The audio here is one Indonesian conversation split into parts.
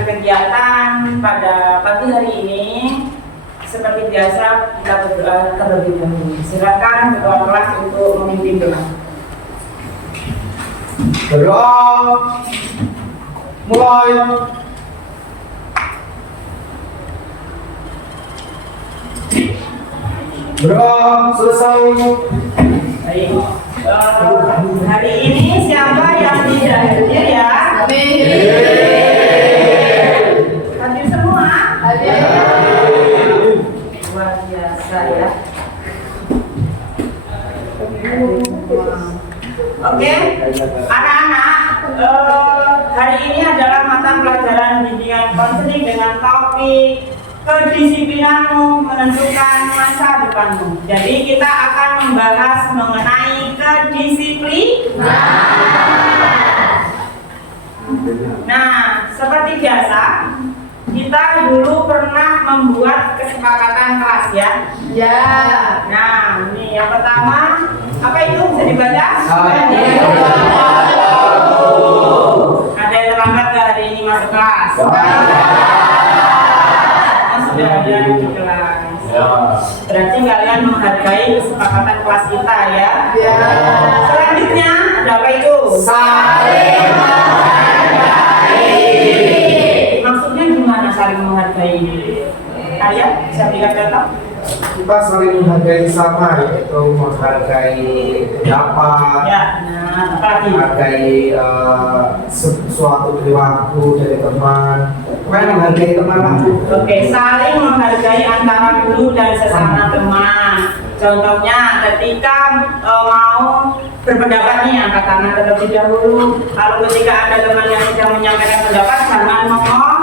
mengadakan kegiatan pada pagi hari ini. Seperti biasa kita berdoa terlebih dahulu. Silakan ketua kelas untuk memimpin doa. Berdoa mulai. Berdoa selesai. Baik. Hari ini siapa yang tidak hadir ya? Hadir semua? Hadir. Luar biasa ya. Oke, anak-anak, hari ini adalah mata pelajaran bimbingan konseling dengan topik kedisiplinanmu menentukan masa depanmu. Jadi kita akan membahas mengenai kedisiplinan. Nah, seperti biasa, kita dulu pernah membuat kesepakatan kelas ya. Ya. Nah, ini yang pertama, apa itu bisa dibaca? Ada yang terlambat gak hari ini masuk kelas? Sudah ada di kelas. Berarti kalian menghargai kesepakatan kelas kita ya. Selanjutnya ada apa itu? Saling menghargai. Maksudnya gimana saling menghargai? Kalian bisa berikan contoh? Kita saling menghargai sama, yaitu menghargai pendapat, Ya, nah, apa lagi? menghargai sesuatu perilaku dari teman. Pokoknya menghargai teman lah. Oke, saling menghargai antara guru dan sesama teman. Contohnya ketika mau berpendapat nih, angkat tangan terlebih dahulu. Lalu ketika ada teman yang sedang menyampaikan pendapat, jangan ngomong.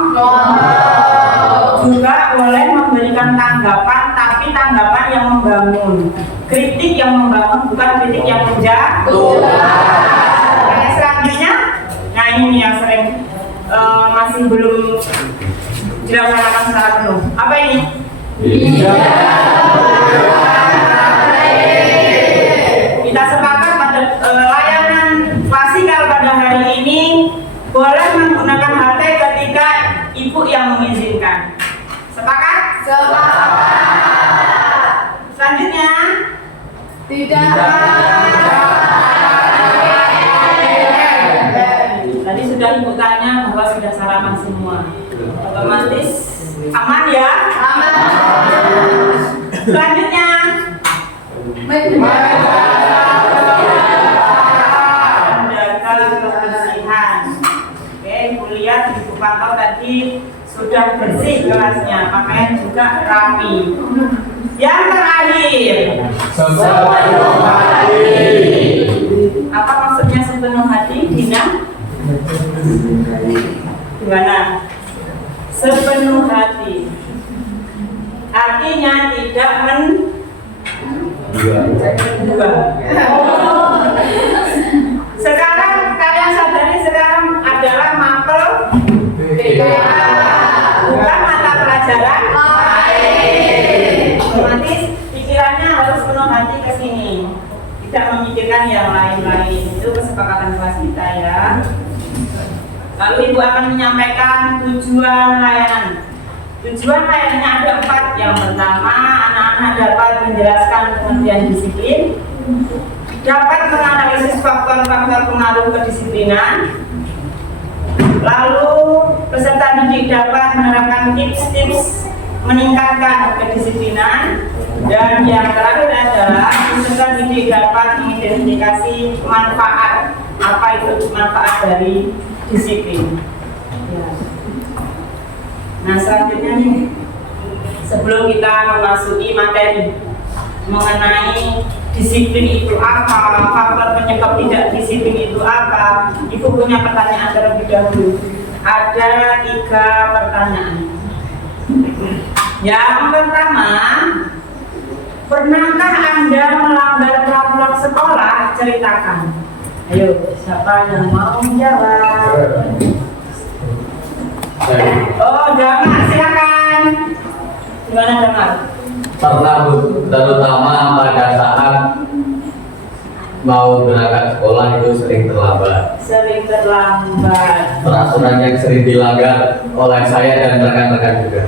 Juga boleh memberikan tanggapan, tapi tanggapan yang membangun. Kritik yang membangun, bukan kritik yang menjatuhkan. Nah, selanjutnya, nah ini yang sering masih belum dilaksanakan secara penuh. Apa ini? Kita sepakat pada layanan klasikal pada hari ini boleh menggunakan HP ketika ibu yang mengizinkan. Sepakat? Sepakat. Selanjutnya? Tidak. Tadi sudah ibu tanya bahwa sudah sarapan semua. Otomatis aman ya? Aman. Selanjutnya? Menjaga kebersihan. Oke, ibu lihat ibu pantau tadi sudah bersih kelasnya, pakaian juga rapi. Yang terakhir, sepenuh hati. Apa maksudnya sepenuh hati, Dina? Gimana? Sepenuh hati. Artinya tidak mendua. Sekarang kalian sadari sekarang adalah mapel bukan mata pelajaran lain. Otomatis pikirannya harus penuh hati ke sini, tidak memikirkan yang lain-lain. Itu kesepakatan kelas kita ya. Lalu ibu akan menyampaikan tujuan layanan. Tujuan layanannya ada 4. Yang pertama, anak-anak dapat menjelaskan pengertian disiplin, dapat menganalisis faktor-faktor pengaruh kedisiplinan. Lalu peserta didik dapat menerapkan tips-tips meningkatkan kedisiplinan. Dan yang terakhir adalah peserta didik dapat mengidentifikasi manfaat. Apa itu manfaat dari disiplin? Ya. Nah, selanjutnya nih, sebelum kita memasuki materi mengenai disiplin itu apa, faktor penyebab tidak disiplin itu apa, ibu punya pertanyaan terlebih dahulu. Ada 3 pertanyaan. Yang pertama, pernahkah Anda melanggar peraturan sekolah? Ceritakan. Ayo, siapa yang mau menjawab? Oh, Damar, silakan. Gimana Damar? Pernah, Bu, terutama pada saat mau berangkat sekolah itu sering terlambat. Sering terlambat. Peraturan yang sering dilanggar oleh saya dan rekan-rekan juga.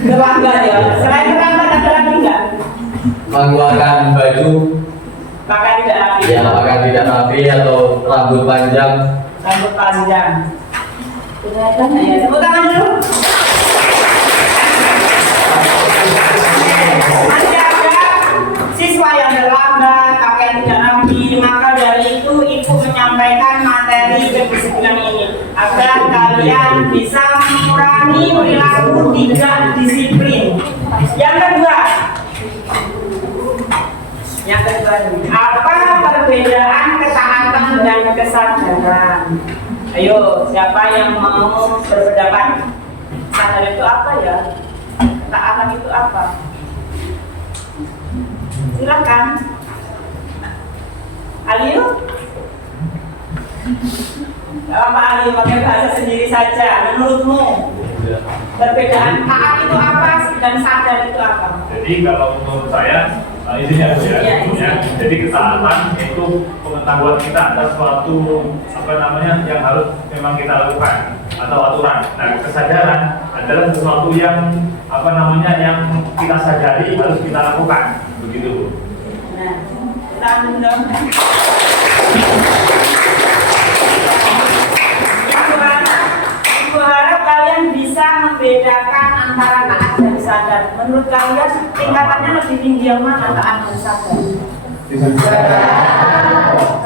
Terlambat ya. Selain terlambat ada lagi nggak? Mengeluarkan baju Pakai tidak rapi. yang apakah tidak rapi atau rambut panjang. Rambut panjang. Kelihatan nggak ya? Tepuk tangan dulu. Masih ada siswa yang terlambat, pakai tidak rapi, maka dari itu ibu menyampaikan materi kedisiplinan ini agar kalian bisa mengurangi perilaku tidak disiplin. Yang kedua, apa perbedaan ketaatan dan kesadaran? Ayo, siapa yang mau berpendapat? Sadar itu apa ya? Ketaatan itu apa? Silakan. Aliu? Apa Aliu pakai bahasa sendiri saja? Menurutmu perbedaan taat itu apa dan sadar itu apa? Jadi kalau menurut saya isinya Bu ya, jadi ketaatan itu pengetahuan kita atas suatu yang harus memang kita lakukan atau aturan. Nah, kesadaran adalah sesuatu yang yang kita sadari harus kita lakukan, begitu Bu. Nah, kita undang. Ibu harap kalian bisa membedakan antara taat dan sadar. Menurut kalian tingkatannya lebih tinggi yang mana, taat dan sadar?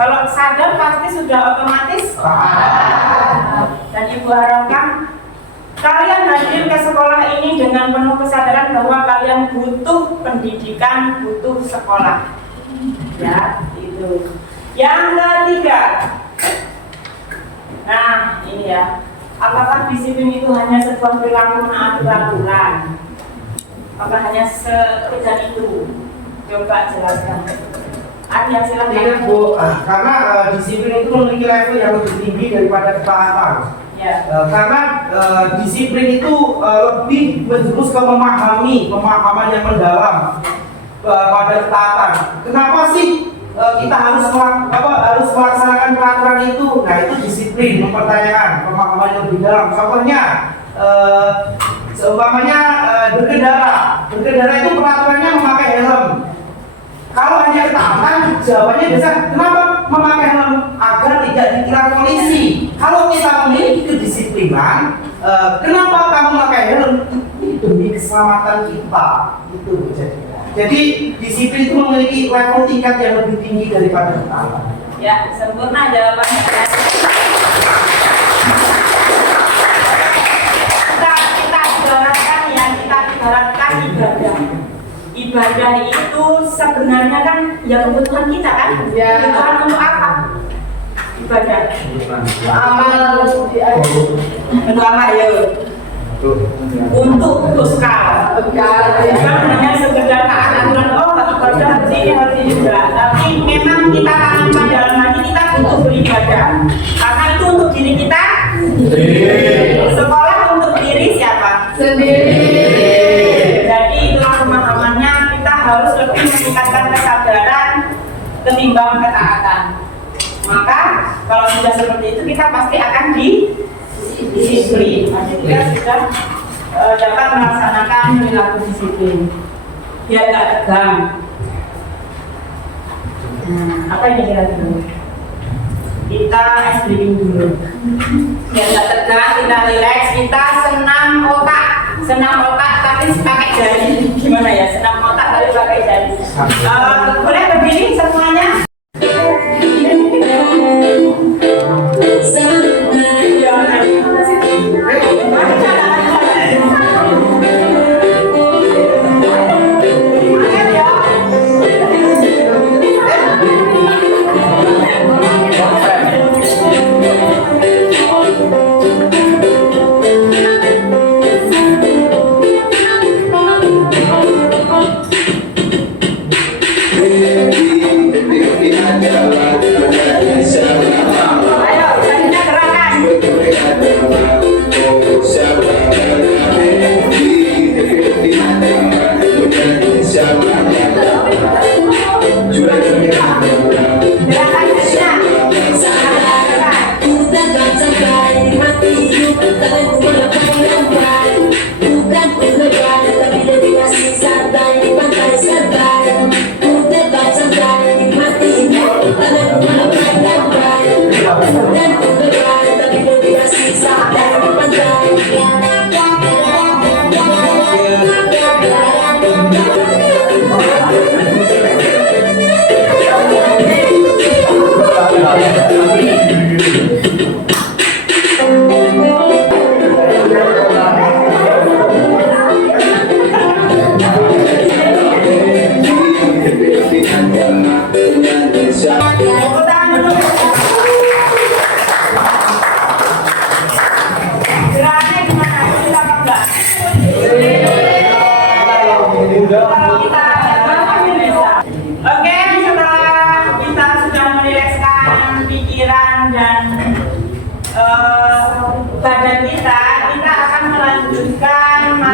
Kalau sadar pasti sudah otomatis dan ibu harapkan kalian hadir ke sekolah ini dengan penuh kesadaran bahwa kalian butuh pendidikan, butuh sekolah. Ya, itu. Yang ketiga, nah ini ya, apakah disiplin itu hanya sebuah perilaku menaati peraturan? Apakah hanya sekedar itu? Coba jelaskan. Ada silakan. Tidak Bu, karena disiplin itu memiliki level yang lebih tinggi daripada ketaatan. Ya. Karena disiplin itu lebih menjurus ke pemahaman yang mendalam pada ketaatan. Kenapa sih kita harus melaksanakan peraturan itu? Nah, itu disiplin, mempertanyakan pemahaman yang lebih dalam. Contohnya, seumpamanya berkendara itu peraturannya memakai helm. Kalau hanya ketaatan, jawabannya biasa, kenapa memakai helm? Agar tidak ditilang polisi. Kalau kita memiliki kedisiplinan, kenapa kamu memakai helm? Ini demi keselamatan kita. Itu jadi disiplin itu memiliki level tingkat yang lebih tinggi daripada ketaatan. Ya, sempurna jawabannya. Kita ibaratkan ibadah. Ibadah itu sebenarnya kan ya kebutuhan kita kan? Ya. Kebutuhan untuk apa? Ibadah. Amal. Untuk apa ya? Untuk sekal. Bukan hanya sekedar taat aturan ibadah harus ini juga. Tapi memang kita tanamkan dalam hati kita butuh beribadah. Karena itu untuk diri kita sendiri. Sekolah untuk diri siapa? Sendiri. Jadi itulah pemahamannya, kita harus lebih meningkatkan kesadaran ketimbang ketaatan. Maka kalau sudah seperti itu kita pasti akan disiplin. Jadi kita sudah dapat melaksanakan perilaku disiplin. Biar tidak tegang. Apa yang kira-kira? Kita ice breathing dulu. Biar tidak tegang, kita relax, kita senam otak tapi pakai jari. Gimana ya? Senam otak tapi pakai jari. Boleh berdiri semuanya?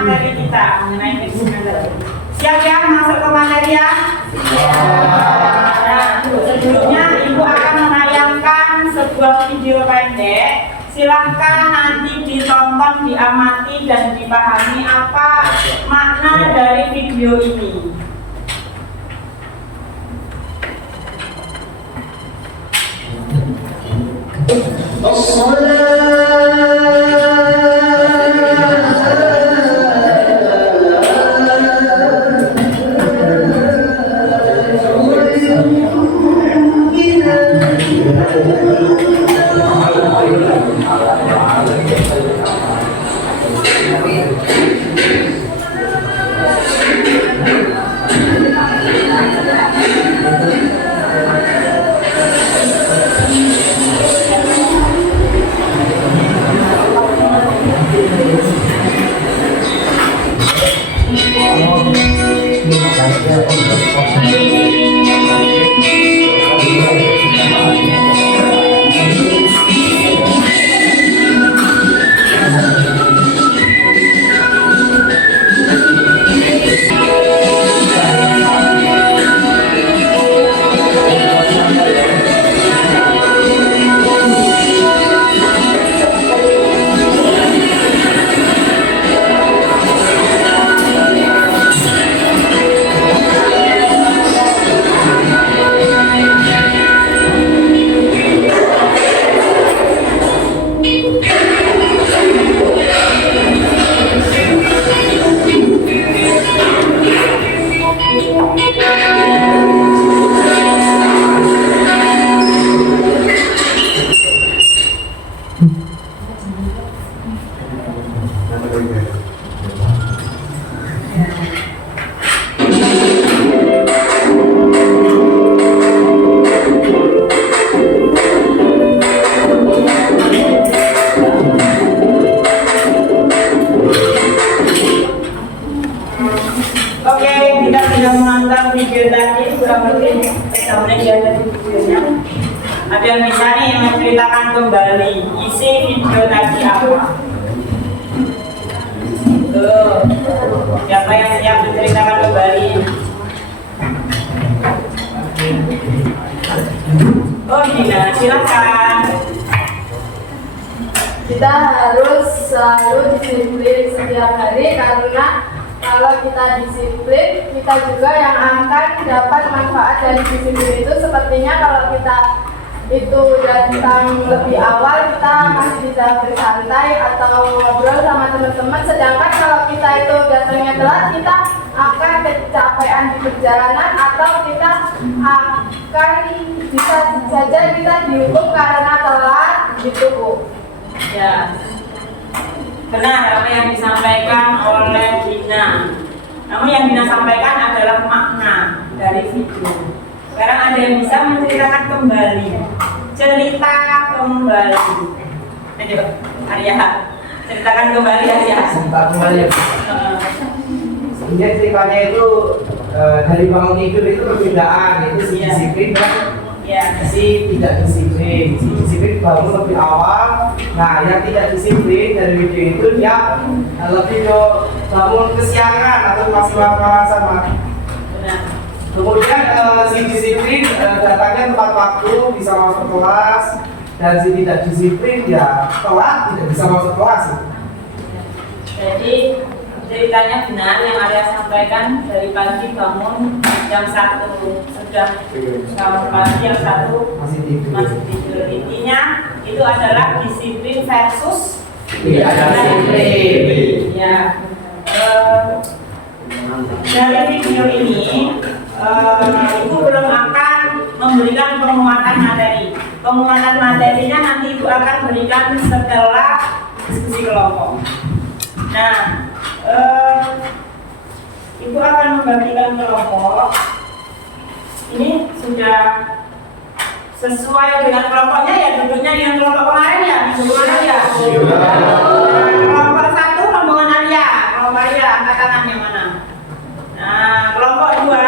materi kita mengenai psikologi. Siap ya masuk ke materi ya? Nah, sebelumnya Ibu akan menayangkan sebuah video pendek. Silahkan nanti ditonton, diamati, dan dipahami apa makna dari video ini. Oke, kita sudah menonton video tadi kurang lebih 3 menit ya dari videonya. Ada yang bisa nih menceritakan kembali isi video tadi apa? Tuh, siapa yang siap menceritakan kembali? Oh Dina, silakan. Kita harus selalu disiplin setiap hari karena kalau kita disiplin, kita juga yang akan dapat manfaat dari disiplin itu. Sepertinya kalau kita itu datang lebih awal, kita masih bisa bersantai atau ngobrol sama teman-teman. Sedangkan kalau kita itu datangnya telat, kita akan kecapean di perjalanan atau kita akan bisa saja kita dihukum karena telat gitu Bu. Ya, benar apa yang disampaikan oleh Dina. Namun yang Dina sampaikan adalah makna dari video. Sekarang ada yang bisa menceritakan kembali, cerita kembali. Ayo, Arya, ceritakan kembali Arya. Cerita kembali. Sebenarnya ceritanya itu dari bangun tidur itu perbedaan, itu si Iya. disiplin dan Ya, si tidak disiplin. Si disiplin bangun lebih awal. Nah, yang tidak disiplin dari video itu dia lebih ke bangun kesiangan atau masih malam sama. benar. Kemudian si disiplin datangnya tepat waktu, bisa masuk kelas, dan si tidak disiplin ya telat, tidak bisa masuk kelas. Jadi ceritanya benar yang Arya sampaikan, dari pagi bangun jam 1 sudah bangun pagi, yang 1 Masih tidur. masih tidur. Intinya itu adalah disiplin versus Tidak disiplin. Ya. Dari video ini Ibu belum akan memberikan penguatan materi. Penguatan materinya nanti Ibu akan berikan setelah diskusi kelompok. Nah, Ibu akan membagikan kelompok. Ini sudah sesuai dengan kelompoknya ya, duduknya dengan kelompok kemarin ya, minggu kemarin ya. Nah, kelompok 1 rombongan Arya, kelompok Arya, angkat tangannya mana? Nah, kelompok 2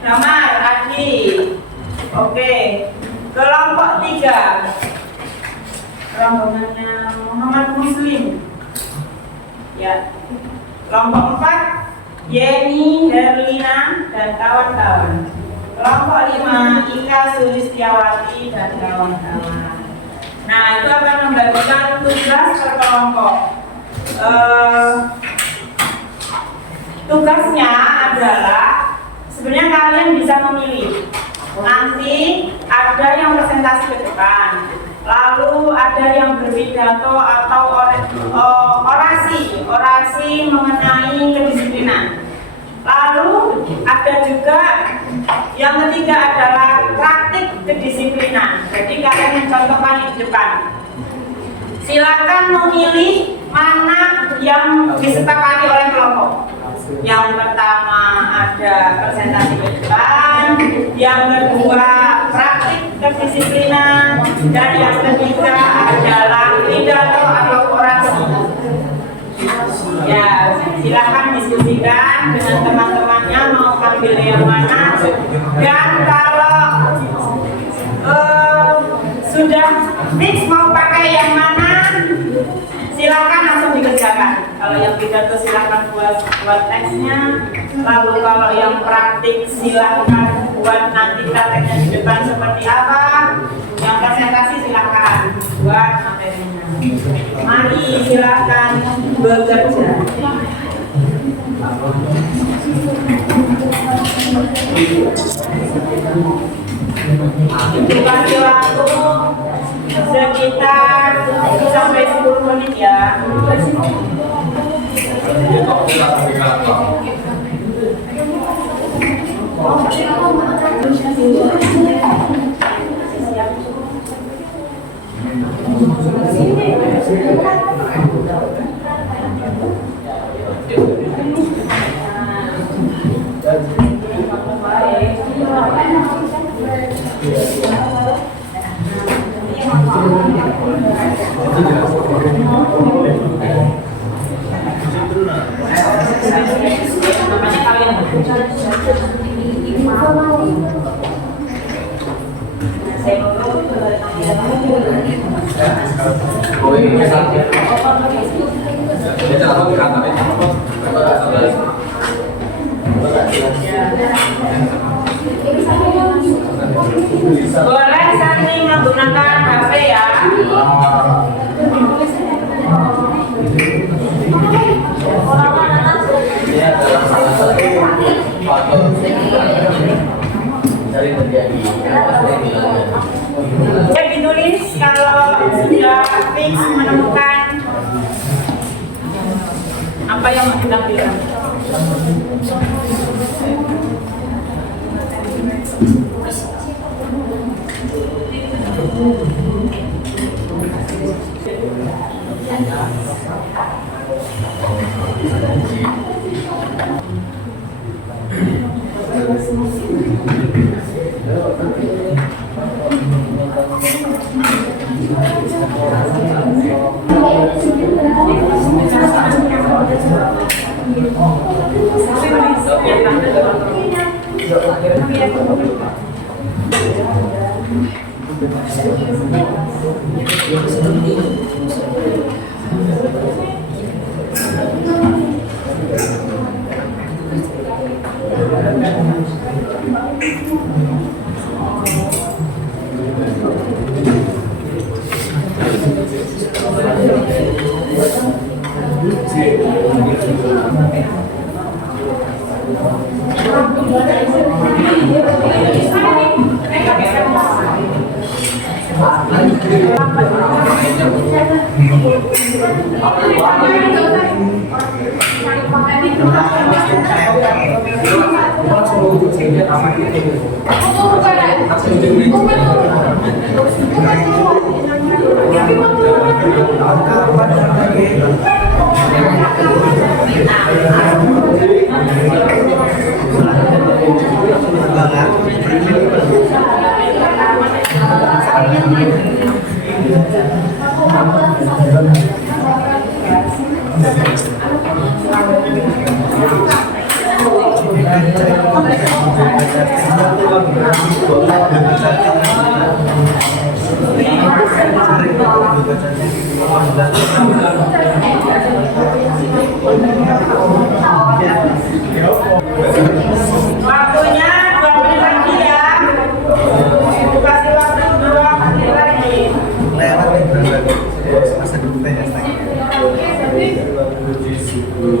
Damar, Adi. Oke. Kelompok 3 rombongannya Muhammad Muslim. Ya. Kelompok 4, Yeni, Herlina, dan kawan-kawan. Kelompok 5, Ika, Sulistiawati, dan kawan-kawan. Nah, itu akan membagikan tugas per kelompok. Tugasnya adalah sebenarnya kalian bisa memilih. Nanti ada yang presentasi ke depan, lalu ada yang berpidato atau orasi mengenai kedisiplinan. Lalu ada juga yang ketiga adalah praktik kedisiplinan. Jadi kalian mencontohkan di depan. Silakan memilih mana yang disepakati oleh kelompok. Yang pertama ada presentasi ke depan, yang kedua praktik kedisiplinan, dan yang ketiga adalah pidato atau orasi. Ya, silakan diskusikan dengan teman-temannya mau ambil yang mana. Dan kalau sudah fix mau pakai yang mana, silakan langsung dikerjakan. Kalau yang pidato silakan buat teksnya. Lalu kalau yang praktik silakan buat nanti prakteknya di depan seperti apa. Yang presentasi silakan buat materinya. Mari silakan bekerja. Kasih waktu sekitar sampai 10 menit ya. Boleh sambil menggunakan HP ya. Jadi ditulis kalau sudah fix menemukan apa yang mau ditampilkan. Oke,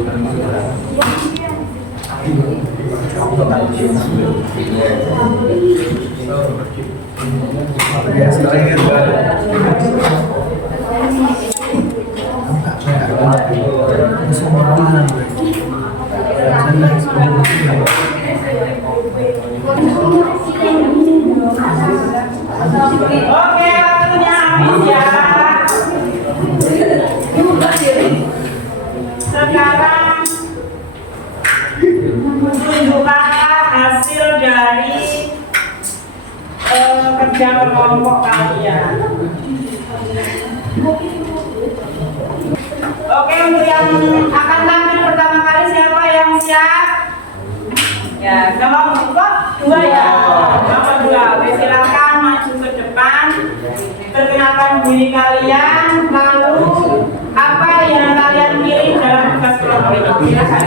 waktunya habis ya. Sekarang tunjukkanlah hasil dari kerja kelompok kalian. Oke, untuk yang akan tampil pertama kali siapa yang siap? Ya, kelompok 2 ya. Kelompok 2. Oke, silakan maju ke depan. Perkenalkan diri kalian, lalu apa yang kalian pilih dalam tugas kelompok ini? Silakan.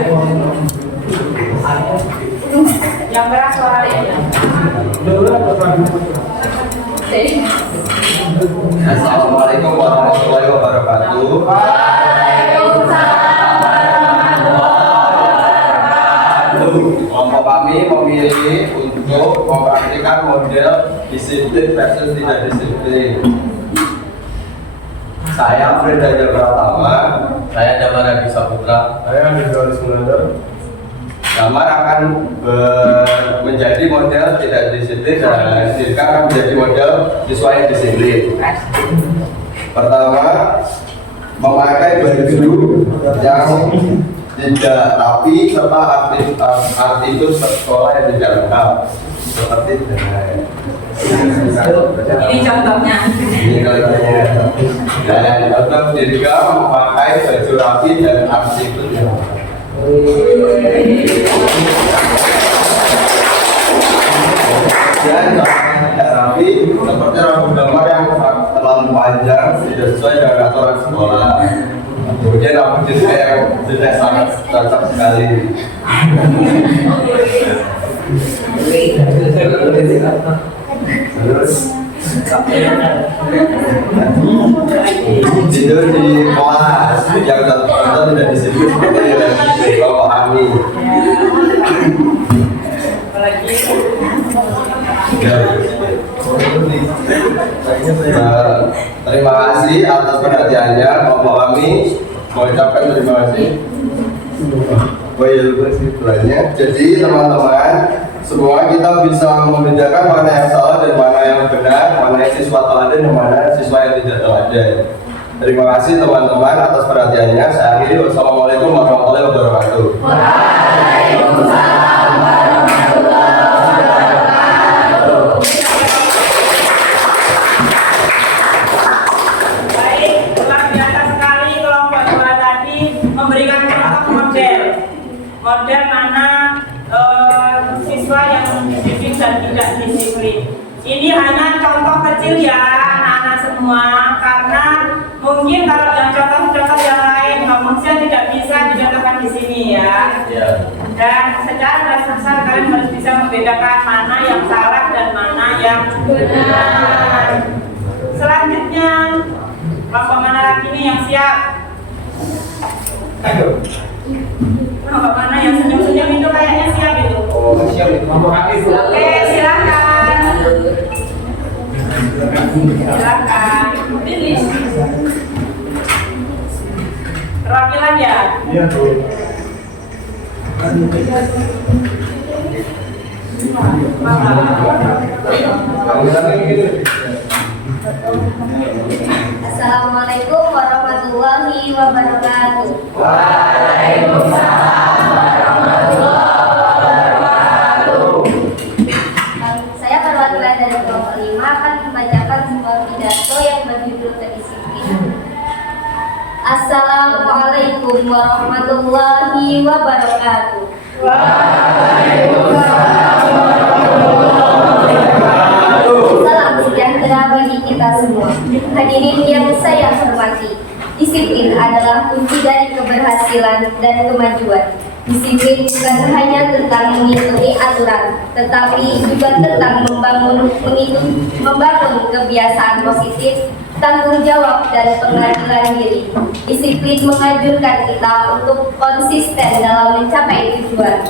Yang keras suaranya. Assalamualaikum warahmatullahi wabarakatuh. Kelompok kami memilih untuk mempraktikkan model disiplin versus tidak disiplin. Saya Freda Pratama. Saya Damar Adi Saputra. Saya Andreas Munandar. Damar akan menjadi model tidak disiplin dan Dirka akan menjadi model siswa yang disiplin. Pertama, memakai baju yang tidak rapi serta atribut sekolah yang tidak lengkap seperti Ini contohnya. dan tetap Dirga memakai baju rapi dan atribut yang lengkap. Dan tidak rapi seperti rambut Damar yang terlalu panjang tidak sesuai dengan aturan sekolah. Kemudian rambut Dirga yang sudah sangat cocok sekali. Terus tidur di kelas yang ternyata tidak disiplin seperti dari kelompok kami. Terima kasih atas perhatiannya kelompok kami. Mau ucapkan terima kasih. Oh iya, lupa sih pelannya. Jadi teman-teman, semua kita bisa membedakan mana yang salah dan mana yang benar, mana yang siswa teladan dan mana siswa yang tidak teladan. Terima kasih teman-teman atas perhatiannya. Saya akhiri. Wassalamualaikum warahmatullahi wabarakatuh. Waalaikumsalam warahmatullahi wabarakatuh. Baik, luar biasa sekali kelompok 2 tadi memberikan contoh model mana siswa yang disiplin dan tidak disiplin. Ini hanya contoh kecil ya anak-anak semua, karena mungkin kalau yang contoh-contoh yang lain maksudnya tidak bisa dicontohkan di sini ya. Dan secara garis besar kalian harus bisa membedakan mana yang salah dan mana yang benar. Selanjutnya kelompok mana lagi nih yang siap? Kelompok mana yang senyum-senyum itu kayaknya siap itu? Oh, siap. Oke, silakan. Silakan. Perwakilan ya? Iya tuh. Assalamualaikum warahmatullahi wabarakatuh. Saya perwakilan dari kelompok 5 akan membacakan sebuah pidato yang berjudul kedisiplinan. Assalamualaikum warahmatullahi wabarakatuh. Salam sejahtera bagi kita semua. Hadirin yang saya hormati, disiplin adalah kunci dari keberhasilan dan kemajuan. Disiplin bukan hanya tentang mengikuti aturan, tetapi juga tentang membangun kebiasaan positif, tanggung jawab dan pengajaran diri. Disiplin mengajurkan kita untuk konsisten dalam mencapai tujuan.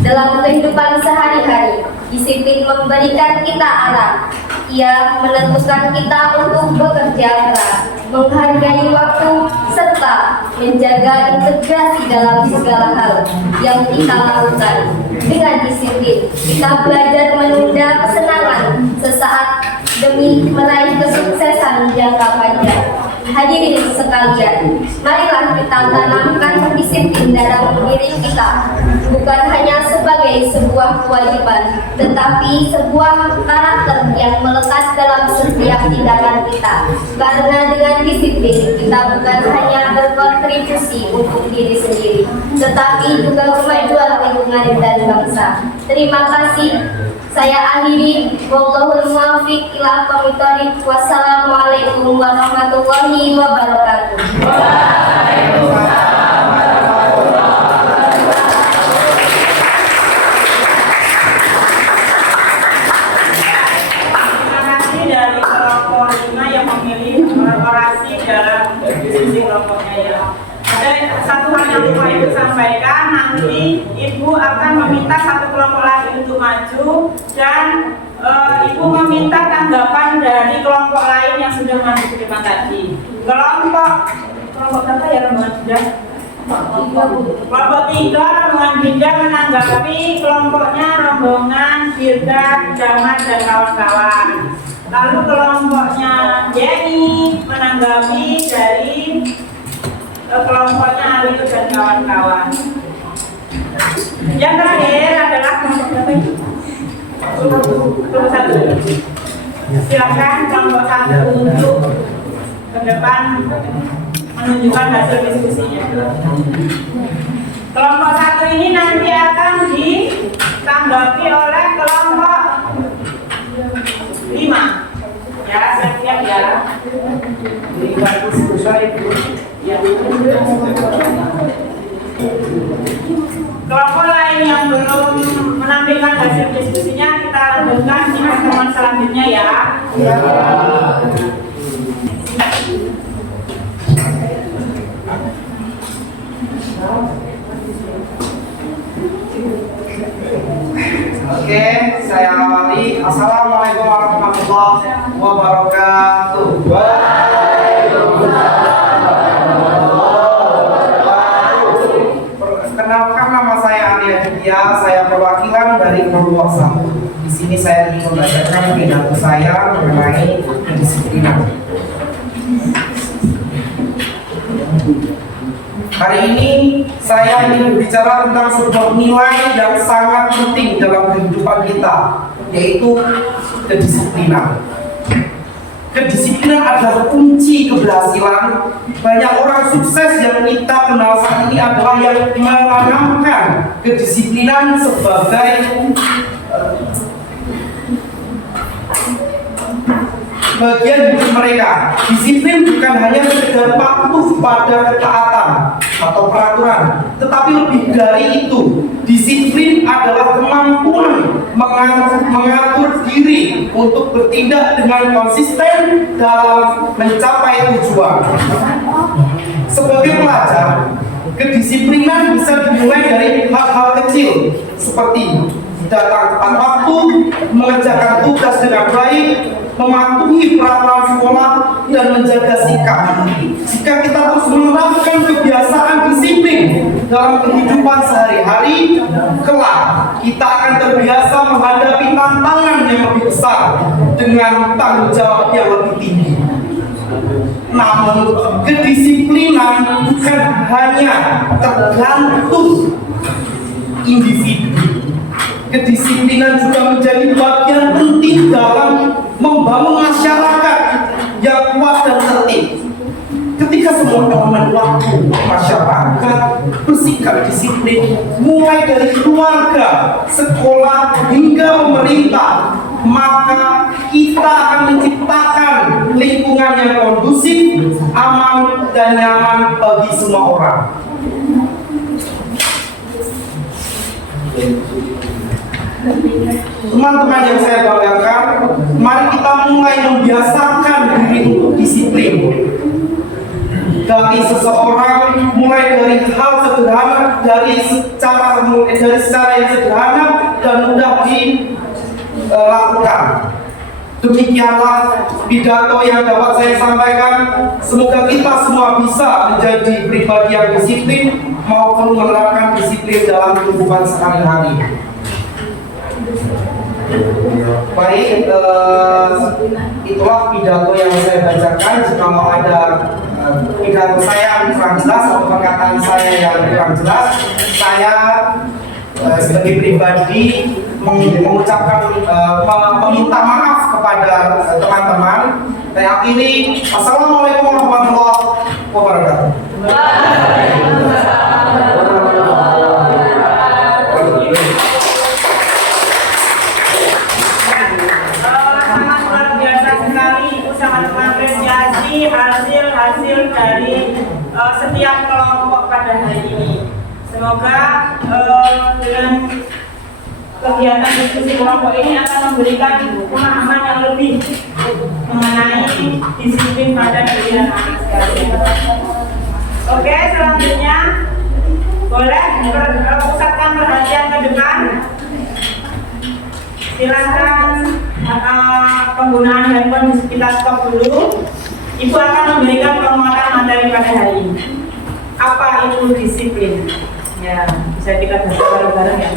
Dalam kehidupan sehari-hari, disiplin memberikan kita arah. Ia menentukan kita untuk bekerja keras, menghargai waktu, serta menjaga integrasi dalam segala hal yang kita lakukan. Dengan disiplin, kita belajar menunda kesenangan sesaat demi meraih kesuksesan jangka panjang. Hadirin sekalian, marilah kita tanamkan disiplin dalam diri kita, bukan hanya sebagai sebuah kewajiban, tetapi sebuah karakter yang melekat dalam setiap tindakan kita. Karena dengan disiplin, kita bukan hanya berkontribusi untuk diri sendiri, tetapi juga kemajuan lingkungan dan bangsa. Terima kasih. Saya akhiri. Wallahul muwaffiq ila aqwamit thoriq. Wassalamualaikum warahmatullahi wabarakatuh. Terima kasih dari kelompok 5 yang memilih orasi dalam diskusi kelompoknya ya. Ada satu hal yang lupa Ibu sampaikan, nanti Ibu akan meminta satu kelompok lagi untuk maju dan Ibu meminta tanggapan dari kelompok lain yang sudah maju ke depan tadi. Kelompok berapa ya rombongan sudah? Kelompok 3 rombongan Binda menanggapi kelompoknya rombongan Firda, Jamat dan kawan-kawan. Lalu kelompoknya Jenny menanggapi dari kelompoknya Ali dan kawan-kawan. Yang terakhir adalah kelompok berapa ini? Kelompok 1. Silakan kelompok 1 untuk ke depan menunjukkan hasil diskusinya. Kelompok 1 ini nanti akan ditanggapi oleh kelompok 5. Ya, siap-siap ya. Jadi bagus besar itu. Ya. Kelompok lain yang belum menampilkan hasil diskusinya kita lanjutkan di pertemuan selanjutnya ya. Oke, saya awali. Assalamualaikum warahmatullahi wabarakatuh. Perkenalkan, nama saya Andi Aditya. Saya perwakilan dari kelompok 1. Di sini saya ingin membacakan pidato saya mengenai kedisiplinan. Hari ini saya ingin berbicara tentang sebuah nilai yang sangat penting dalam kehidupan kita, yaitu kedisiplinan. Kedisiplinan adalah kunci keberhasilan. Banyak orang sukses yang kita kenal saat ini adalah yang menanamkan kedisiplinan sebagai bagian hidup mereka. Disiplin bukan hanya sekedar patuh pada ketaatan atau peraturan, tetapi lebih dari itu. Disiplin adalah kemampuan mengatur diri untuk bertindak dengan konsisten dalam mencapai tujuan. Sebagai pelajar, kedisiplinan bisa dimulai dari hal-hal kecil seperti datang tepat waktu, mengerjakan tugas dengan baik, mematuhi peraturan sekolah, dan menjaga sikap. Jika kita terus menerapkan kebiasaan disiplin dalam kehidupan sehari-hari, kelak kita akan terbiasa menghadapi tantangan yang lebih besar dengan tanggung jawab yang lebih tinggi. Namun, kedisiplinan bukan hanya tergantung individu. Kedisiplinan juga menjadi bagian penting dalam membangun masyarakat yang kuat dan tertib. Ketika semua elemen waktu masyarakat bersikap disiplin, mulai dari keluarga, sekolah, hingga pemerintah, maka kita akan menciptakan lingkungan yang kondusif, aman, dan nyaman bagi semua orang. Teman-teman yang saya banggakan, mari kita mulai membiasakan diri untuk disiplin. Dari seseorang, mulai dari hal sederhana, dari secara yang sederhana dan mudah dilakukan. Demikianlah pidato yang dapat saya sampaikan. Semoga kita semua bisa menjadi pribadi yang disiplin maupun menerapkan disiplin dalam kehidupan sehari-hari. Baik, itulah pidato yang saya bacakan. Jika mau ada pidato saya yang kurang jelas atau perkataan saya yang kurang jelas, saya sebagai pribadi mengucapkan meminta maaf kepada teman-teman. Saya akhiri, assalamualaikum warahmatullahi wabarakatuh. Sangat luar biasa sekali, Ibu sangat mengapresiasi hasil dari setiap kelompok pada hari ini. Semoga dengan kegiatan diskusi kelompok ini akan memberikan pemahaman yang lebih mengenai disiplin pada diri anak-anak sekalian. Oke, selanjutnya boleh pusatkan perhatian ke depan. Silakan penggunaan handphone kita stop dulu. Ibu akan memberikan penguatan materi pada hari ini. Apa itu disiplin? Ya, bisa kita bahas bareng-bareng ya.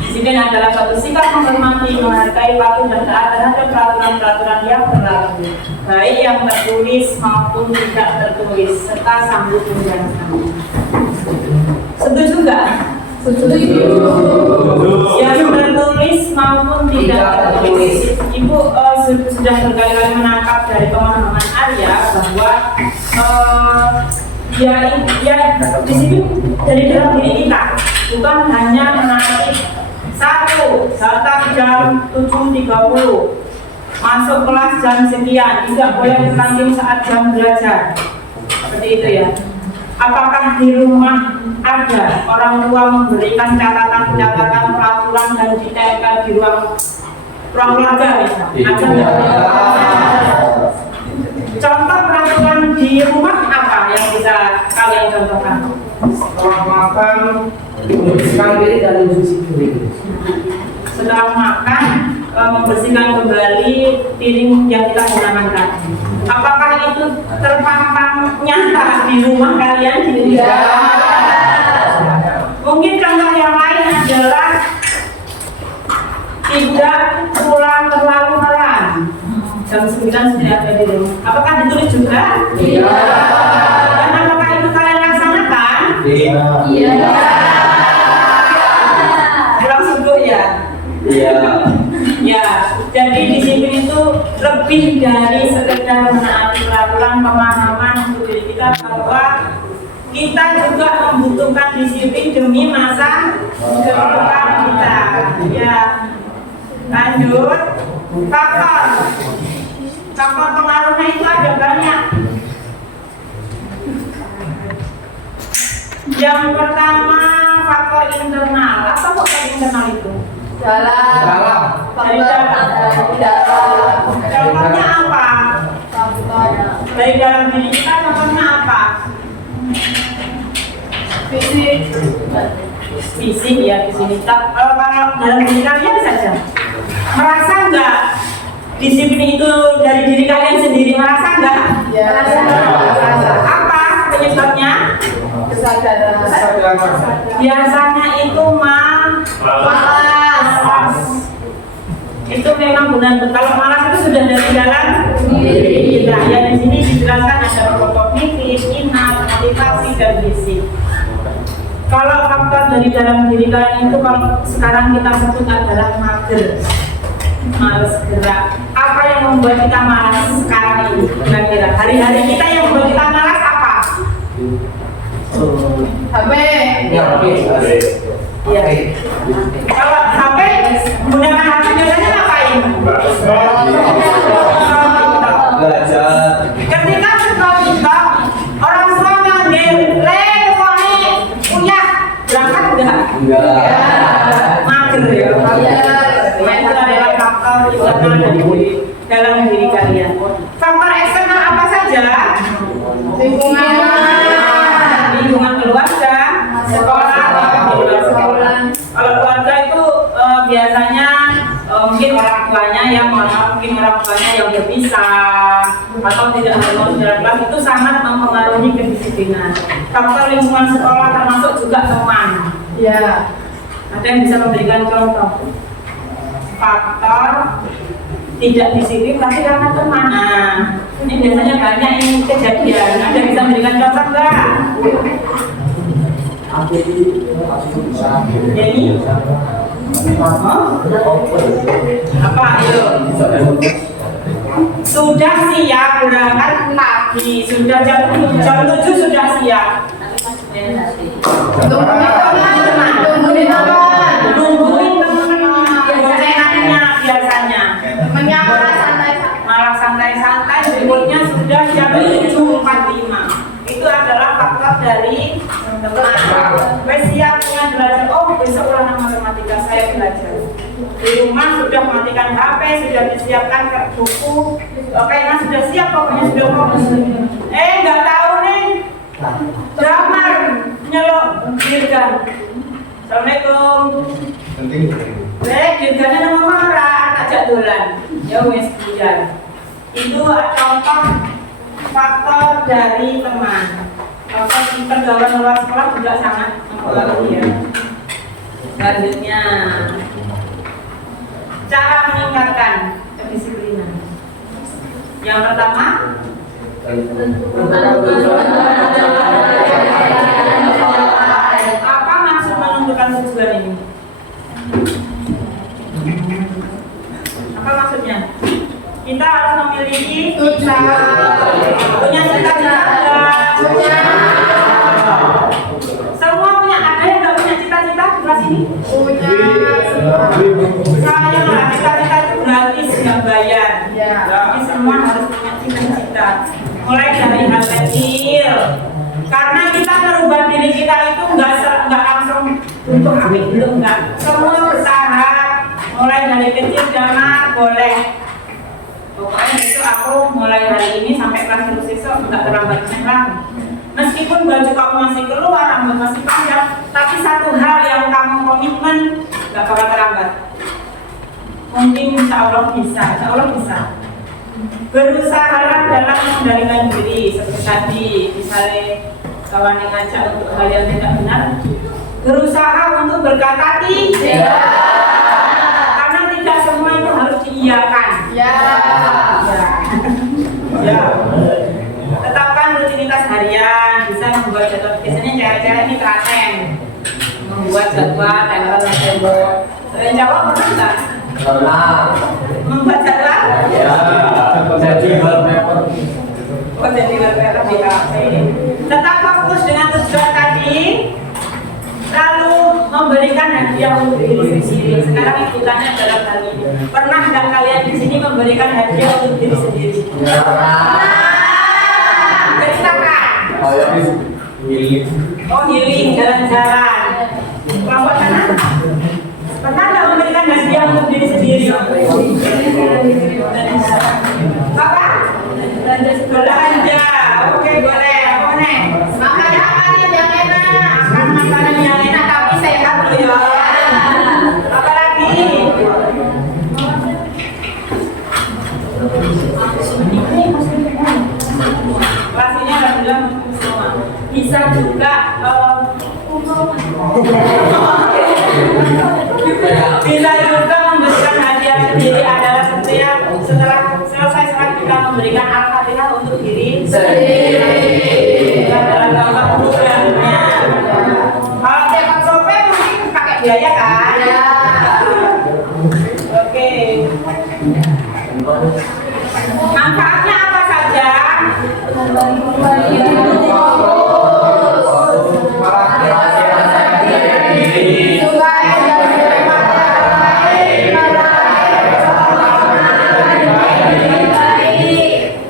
Disiplin adalah suatu sikap menghormati, menghargai, patuh dan taat terhadap peraturan-peraturan yang berlaku, baik yang tertulis maupun tidak tertulis, serta sambut menjalankan. Setuju nggak? Setuju. Yang tertulis maupun tidak tertulis. Ibu sudah berkali-kali menangkap dari pemahaman Arya bahwa disiplin dari dalam diri kita, bukan hanya menaati. 1. Datang jam 7.30, masuk kelas jam sekian, tidak boleh bertanding saat jam belajar. Seperti itu ya. Apakah di rumah ada orang tua memberikan catatan-catatan peraturan dan ditempel di ruang keluarga misalnya? Ada nggak? Contoh peraturan di rumah apa yang bisa kalian contohkan? Setelah makan, membersihkan diri dan mencuci piring. Setelah makan, membersihkan kembali piring yang kita gunakan tadi. Apakah itu terpampang nyata di rumah kalian? Tidak. Mungkin contoh yang lain adalah tidak pulang terlalu malam. Jam 9 sudah ada di rumah. Apakah ditulis juga? Iya. Dan apakah itu kalian laksanakan? Iya. Pulang subuh ya? Iya. Ya, jadi disiplin itu lebih dari sekedar menaati peraturan, pemahaman untuk diri kita bahwa kita juga membutuhkan disiplin demi masa depan kita. Ya, lanjut. Faktor pengaruhnya itu ada banyak. Yang pertama faktor internal. Apa faktor internal itu? Dalam. Dari dalam. Contohnya apa? Dari dalam diri kita contohnya apa? Fisik ya di sini. Kalau dalam diri kalian saja, merasa nggak disiplin itu dari diri kalian sendiri? Merasa nggak? Ya. Apa penyebabnya? Kesadaran. Biasanya itu malas. Itu memang benar. Kalau malas itu sudah dari dalam diri kita. Ya di sini dijelaskan ada kognitif, inat, motivasi dan fisik. Kalau faktor dari dalam diri kalian itu kalau sekarang kita sebut adalah mager, malas gerak. Apa yang membuat kita malas sekarang ini? Kira-kira hari-hari kita yang membuat kita malas apa? HP. Ya, oke. Ya. Kalau HP, menggunakan HP biasanya ngapain? Belajar. Ketika scroll TikTok, orang semua manggil, berangkat enggak? Enggak. Mager ya. dalam diri kalian. Faktor eksternal apa saja? Lingkungan keluarga, sekolah, di luar sekolah. Kalau keluarga itu biasanya mungkin orang tuanya yang mungkin orang tuanya yang berpisah atau tidak harmonis dalam kelas, itu sangat mempengaruhi kedisiplinan. Faktor lingkungan sekolah termasuk juga teman. Ya. Ada yang bisa memberikan contoh? Faktor tidak disiplin tapi karena teman. Nah, ini biasanya banyak ini kejadian. Ada yang bisa memberikan contoh enggak? Jadi apa ayo? Sudah siap berangkat pagi, sudah jam 7 sudah siap. Nungguin teman enaknya biasanya. Malah santai-santai, berikutnya sudah jam 7.45. Itu adalah faktor dari teman. Siapnya belajar, oh besok ulangan matematika saya belajar. Di rumah sudah matikan HP, sudah disiapkan buku, pena sudah siap, pokoknya sudah fokus. Nggak tahu nih, damar nyelok dirgan. Assalamualaikum. Dirgannya nama marah, ajak dolan. Ya wes bulan. Itu contoh faktor dari teman. Pergaulan luar sekolah juga sangat mempengaruhi ya. Selanjutnya, cara meningkatkan kedisiplinan. Yang pertama, apa maksud menentukan tujuan ini? Apa maksudnya? Kita harus memiliki punya cita-cita. Semua punya, ada yang nggak punya cita-cita di kelas ini? Punya. Saya lah, cita-cita itu gratis, nggak bayar. Tapi semua harus punya cita-cita. Mulai dari hal kecil. Karena kita merubah diri kita itu nggak langsung untuk ambil dulu, nggak. Semua bertahap. Mulai dari kecil jangan boleh. Pokoknya itu aku mulai hari ini sampai kelas terus besok nggak terlambat lah. Meskipun baju kamu masih keluar, rambut masih panjang, tapi satu hal yang kamu komitmen nggak bakal terlambat. Mungkin insya Allah bisa. Berusaha dalam mengendalikan diri seperti tadi, misalnya kawan yang ngajak untuk hal yang tidak benar, berusaha untuk berkata tidak. Karena tidak semua itu harus diiyakan. Ya. Tetapkan rutinitas harian, bisa membuat jadwal. Biasanya cewek-cewek ini telaten membuat jadwal, tembok. Jawab pernah nggak? Pernah. Membuat jadwal? Ya. Jadi wallpaper. Oh, jadi wallpaper di kafe. Tetap fokus dengan tujuan tadi. Lalu memberikan hadiah untuk diri sendiri. Sekarang ikutannya adalah hal ini. Pernah nggak kalian di sini memberikan hadiah untuk diri sendiri? Healing, jalan-jalan. Kelompok sana? Pernah nggak memberikan hadiah untuk diri sendiri? Apa? Belanja. Oke, boleh. Apa nih? Makanan yang enak. Makanan yang enak tapi sehat loh ya. Apa lagi? Pastinya alhamdulillah semua. Bisa juga memberikan hadiah sendiri adalah setelah selesai sholat kita memberikan al-fatihah untuk diri sendiri. Adalah gambar programnya. Kalau dapat sope mungkin pakai biaya kan? Oke. Manfaatnya apa saja?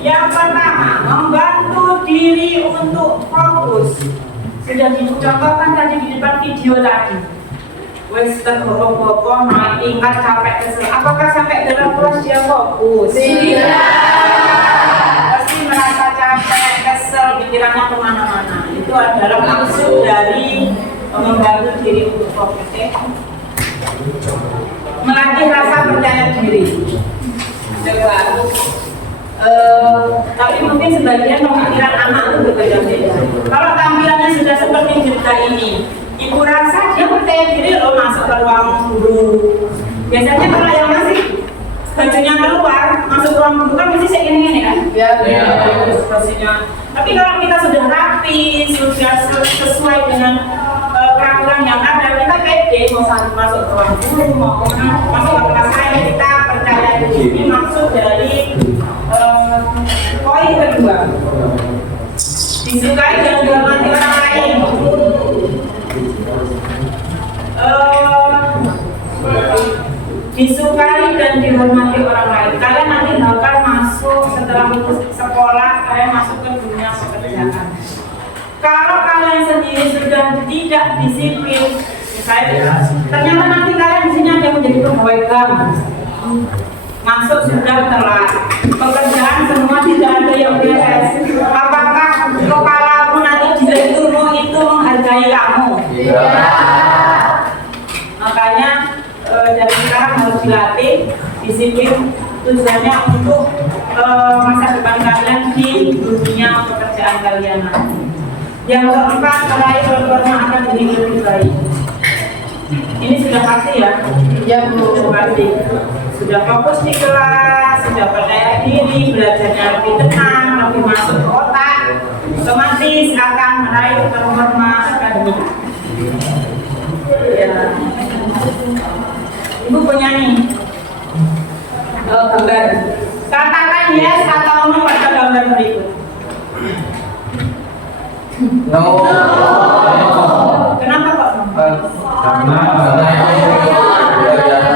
Yang pertama, membantu diri untuk fokus. Sudah dicontohkan tadi di depan video tadi. wes tergopoh-gopoh naik tingkat capek kesel. Apakah sampai dalam kelas dia fokus? Pasti merasa capek, kesel, pikirannya kemana-mana. Itu adalah maksud dari membantu diri untuk fokus. Melatih rasa percaya diri. Tapi mungkin sebagian pemikiran anak itu berbeda-beda. Kalau tampilannya sudah seperti cerita ini, ibu rasa dia percaya diri loh masuk ke ruang guru. Biasanya kalau yang masih bajunya keluar masuk ruang guru kan mesti kayak gini kan? Ya. Tapi kalau kita sudah rapi, sudah sesuai dengan peraturan yang ada, kita pede mau masuk ke ruang guru, mau masuk ke kelas lain, kita percaya diri. Ini maksud dari poin kedua. Disukai dan dihormati orang lain. Disukai dan dihormati orang lain. Kalian nanti bakal masuk setelah lulus sekolah, kalian masuk ke dunia pekerjaan. Kalau kalian sendiri sudah tidak disiplin, misalnya ternyata nanti kalian di sini ada yang menjadi pegawai bank, masuk sudah telat, pekerjaan semua tidak ada yang beres. Apakah kepalamu nanti direkturmu itu menghargai kamu? Makanya dari sekarang harus dilatih disiplin, tujuannya untuk masa depan kalian di dunia pekerjaan kalian. Yang keempat, meraih performa akademik lebih baik. Ini sudah pasti ya? Ya, sudah pasti. Sudah fokus di kelas, sudah percaya diri, belajarnya lebih tenang, lebih masuk ke otak, otomatis akan meraih performa akademik. Ya. Ibu punya nih gambar. Katakan yes atau no pada gambar berikut. No. Kenapa kok? Karena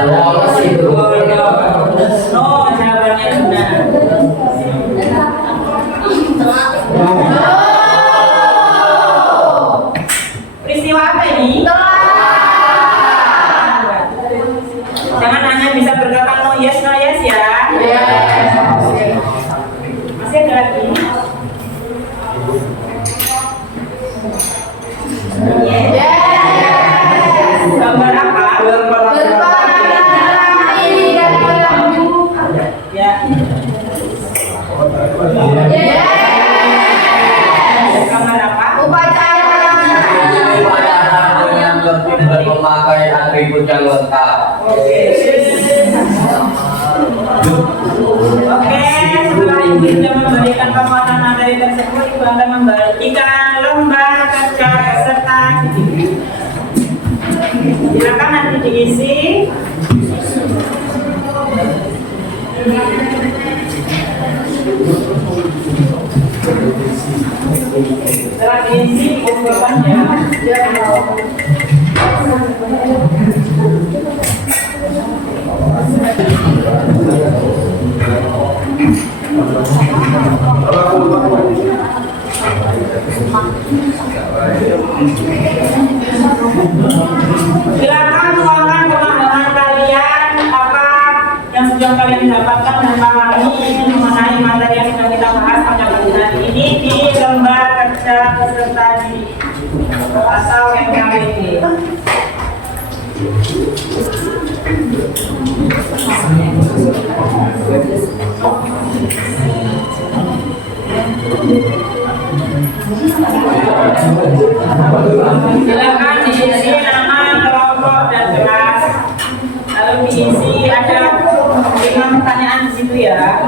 lolos itu. No, jawabannya benar. Peristiwa apa ini? Jangan hanya bisa berkata no yes ya. Masih ada lagi. Gambar apa? Ya. Gambar apa? Upacara yang lebih memakai atribut yang lengkap. Oke, setelah Ibu sudah memberikan penguatan materi tersebut, Ibu akan membagikan lembar kerja peserta. Silakan nanti diisi. Setelah diisi, jawabannya. Silakan tuangkan pemahaman kalian apa yang sudah kalian dapatkan dan pahami mengenai materi yang sudah kita bahas pada pagi hari ini di lembar kerja peserta didik atau MKBD. Silakan diisi nama, kelompok, dan kelas. Lalu diisi ada 5 pertanyaan di situ ya.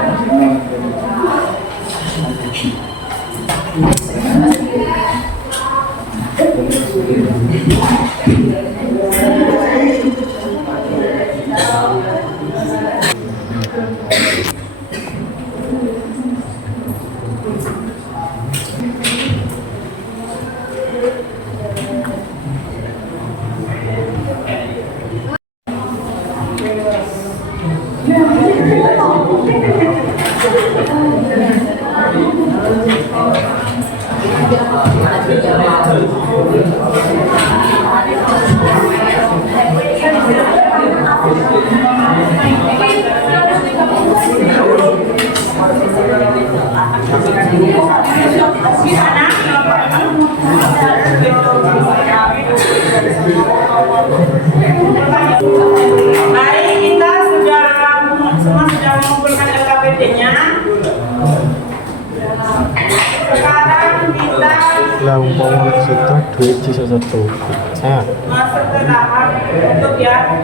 masuk ke tahap untuk ya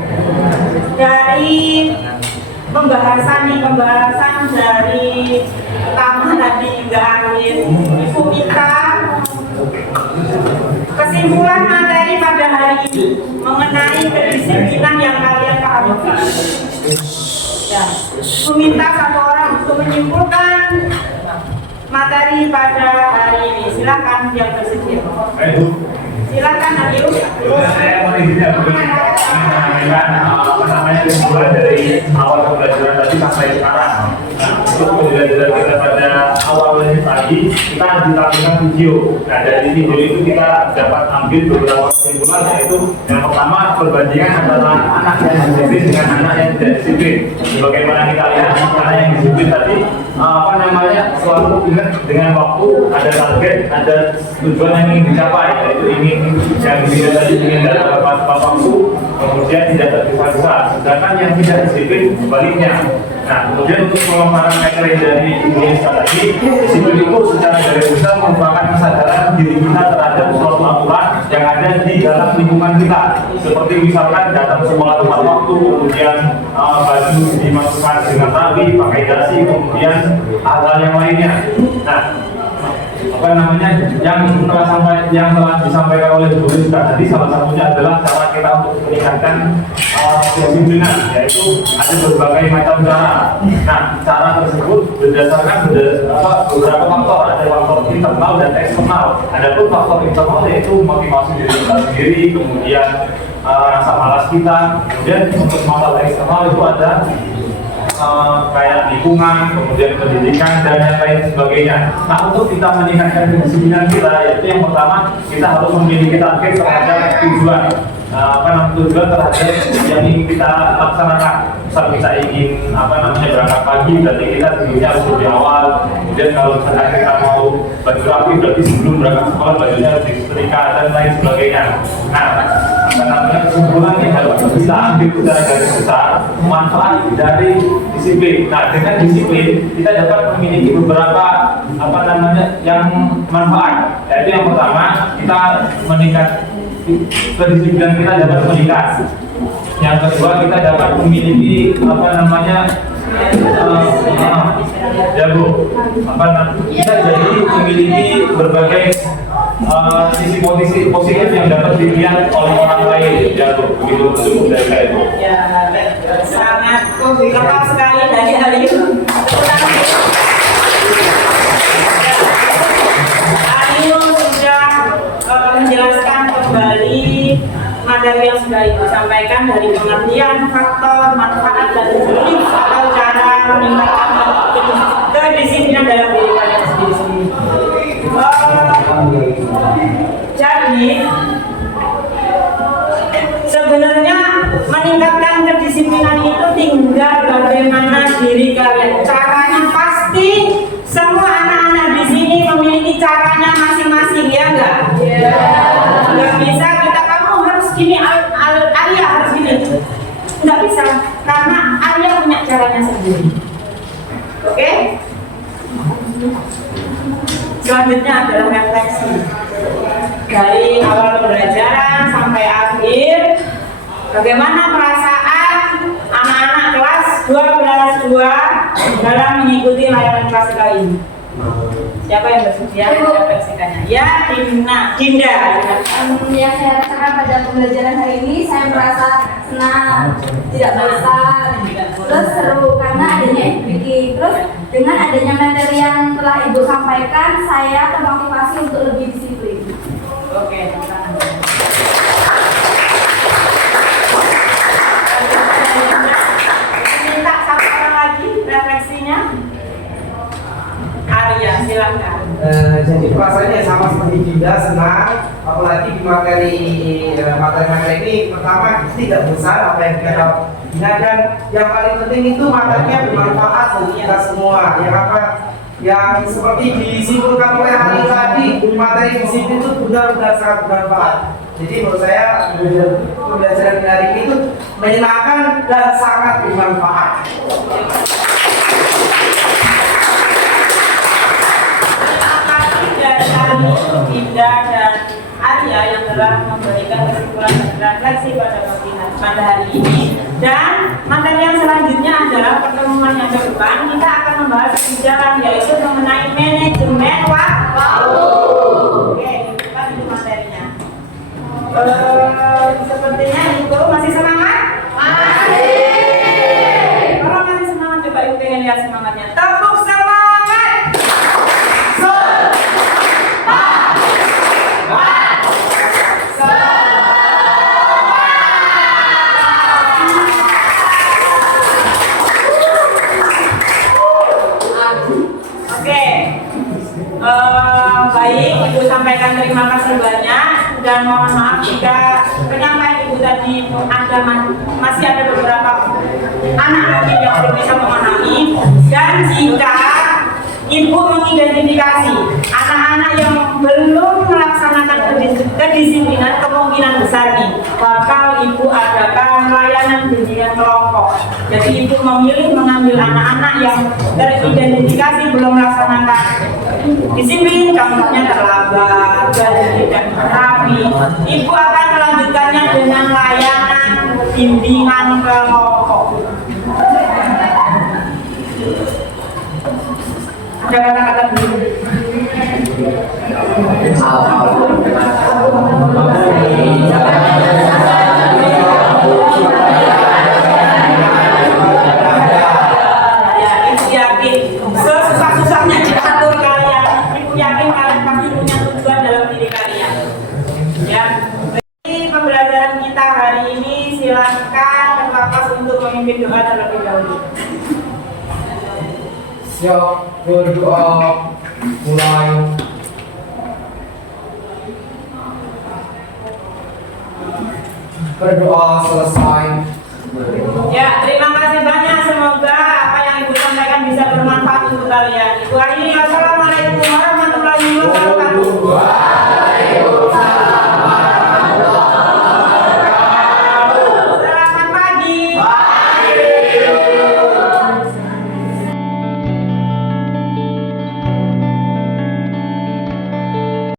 dari pembahasan dari pertama tadi hingga akhir. Ibu minta kesimpulan materi pada hari ini mengenai kedisiplinan yang kalian pahami. Ya, Ibu minta satu orang untuk menyimpulkan materi pada hari ini. Silakan yang bersedia. Silakan Ayu. Saya mau menyampaikan apa namanya kesimpulan dari awal pembelajaran tadi sampai sekarang. Nah, untuk pembelajaran kita pada awalnya tadi kita ditampilkan video. Nah, dari video itu kita dapat ambil beberapa kesimpulan, yaitu yang pertama perbandingan antara anak yang disiplin dengan anak yang tidak disiplin. Bagaimana kita lihat anak yang disiplin tadi apa namanya selalu ingat dengan waktu, ada target, ada tujuan yang ingin dicapai, yaitu ingin yang video tadi ingin dalam waktu, kemudian tidak tergesa-gesa. Sedangkan yang tidak disiplin sebaliknya. Nah, kemudian untuk pemaparan materi dari Indonesia tadi, disiplin itu secara garis besar merupakan kesadaran diri kita terhadap suatu aturan yang ada di dalam lingkungan kita. Seperti misalkan datang sekolah tepat waktu, kemudian baju dimasukkan dengan rapi, pakai dasi, kemudian hal-hal yang lainnya. Nah, apa namanya yang telah disampaikan oleh Bu Rizka tadi, salah satunya adalah cara kita untuk meningkatkan kedisiplinan, yaitu ada berbagai macam cara. Nah, cara tersebut berdasarkan beberapa faktor, ada faktor internal dan eksternal. Adapun faktor internal yaitu motivasi diri kita sendiri, kemudian rasa malas kita, kemudian untuk masalah eksternal itu ada kayak lingkungan, kemudian pendidikan dan yang lain sebagainya. Nah, untuk kita meningkatkan kedisiplinan kita, yaitu yang pertama kita harus memiliki target terhadap tujuan. Tujuan terhadap yang ingin kita laksanakan. Misal kita ingin berangkat pagi, berarti kita tidurnya harus lebih awal. Kemudian kalau misalkan kita mau baju rapi, berarti sebelum berangkat sekolah bajunya harus disetrika dan lain sebagainya. Nah, kesimpulan yang harus kita ambil secara garis besar manfaat dari disiplin. Nah, dengan disiplin kita dapat memiliki beberapa yang manfaat. Yaitu yang pertama, kita meningkat kedisiplinan kita dapat meningkat. Yang kedua, kita dapat memiliki kita jadi memiliki berbagai sisi positif yang dapat dilihat oleh orang lain. Begitu cukup dari saya itu. Ya, sangat lengkap sekali dari Ayu. Ayu sudah menjelaskan kembali materi yang sudah Ibu sampaikan dari pengertian faktor, manfaat, dan tips atau cara meningkatkan kedisiplinan dalam diri kalian sendiri. Jadi sebenarnya meningkatkan kedisiplinan itu tinggal bagaimana diri kalian. Caranya pasti semua anak-anak di sini memiliki caranya masing-masing, ya enggak? Enggak bisa kita kamu harus gini, Arya harus gini. Enggak bisa, karena Arya punya caranya sendiri. Oke? Selanjutnya adalah refleksi. Dari awal pembelajaran sampai akhir, bagaimana perasaan anak-anak kelas 12-2 dalam mengikuti layanan kelas kali ini? Siapa yang bersedia merefleksikannya? Ya, Dinda. Yang saya rasakan pada pembelajaran hari ini, saya merasa senang, tidak bosan, terus seru karena adanya FBG. Terus dengan adanya materi yang telah Ibu sampaikan, saya termotivasi untuk lebih disiplin. Oke, minta satu orang lagi refleksinya. Arya, silakan. Jadi perasaannya sama seperti Dinda, senang, apalagi di materi ini pertama tidak besar apa yang kita dan yang paling penting itu materinya bermanfaat bagi kita semua. Yang seperti disimpulkan oleh hari tadi, materi disiplin itu benar-benar sangat bermanfaat. Jadi menurut saya pembelajaran hari ini itu menyenangkan dan sangat bermanfaat. Dinda dan Arya adalah memberikan kesimpulan dan refleksi pada hari ini. Dan materi yang selanjutnya adalah pertemuan yang ke depan kita akan membahas kebijakan, yaitu mengenai manajemen waktu. Oke, kita itu materinya. Sepertinya itu masih semangat? Masih. Kalau masih semangat, coba ibu pengen lihat semangatnya. Tepuk semangat. Baik, Ibu sampaikan terima kasih banyak dan mohon maaf jika penyampaian Ibu tadi masih ada beberapa anak mungkin yang belum bisa memahami, dan jika Ibu mengidentifikasi anak-anak yang belum melaksanakan kedisiplinan, kemungkinan besar nih bakal Ibu adakan layanan bimbingan kelompok. Jadi Ibu memilih mengambil anak-anak yang teridentifikasi belum melaksanakan disiplin, contohnya terlambat dan tidak rapi. Ibu akan melanjutkannya dengan layanan bimbingan kelompok. Ada kata-kata dulu. Ya, Ibu yakin sesusah-susahnya diatur kalian. Ibu yakin kalian pasti punya tujuan dalam diri kalian. Ya. Jadi pembelajaran kita hari ini silakan Bapak untuk memimpin doa terlebih dahulu. Siap berdoa, mulai. Berdoa selesai. Ya, terima kasih banyak. Semoga apa yang Ibu sampaikan bisa bermanfaat untuk kalian. Ibu akhiri.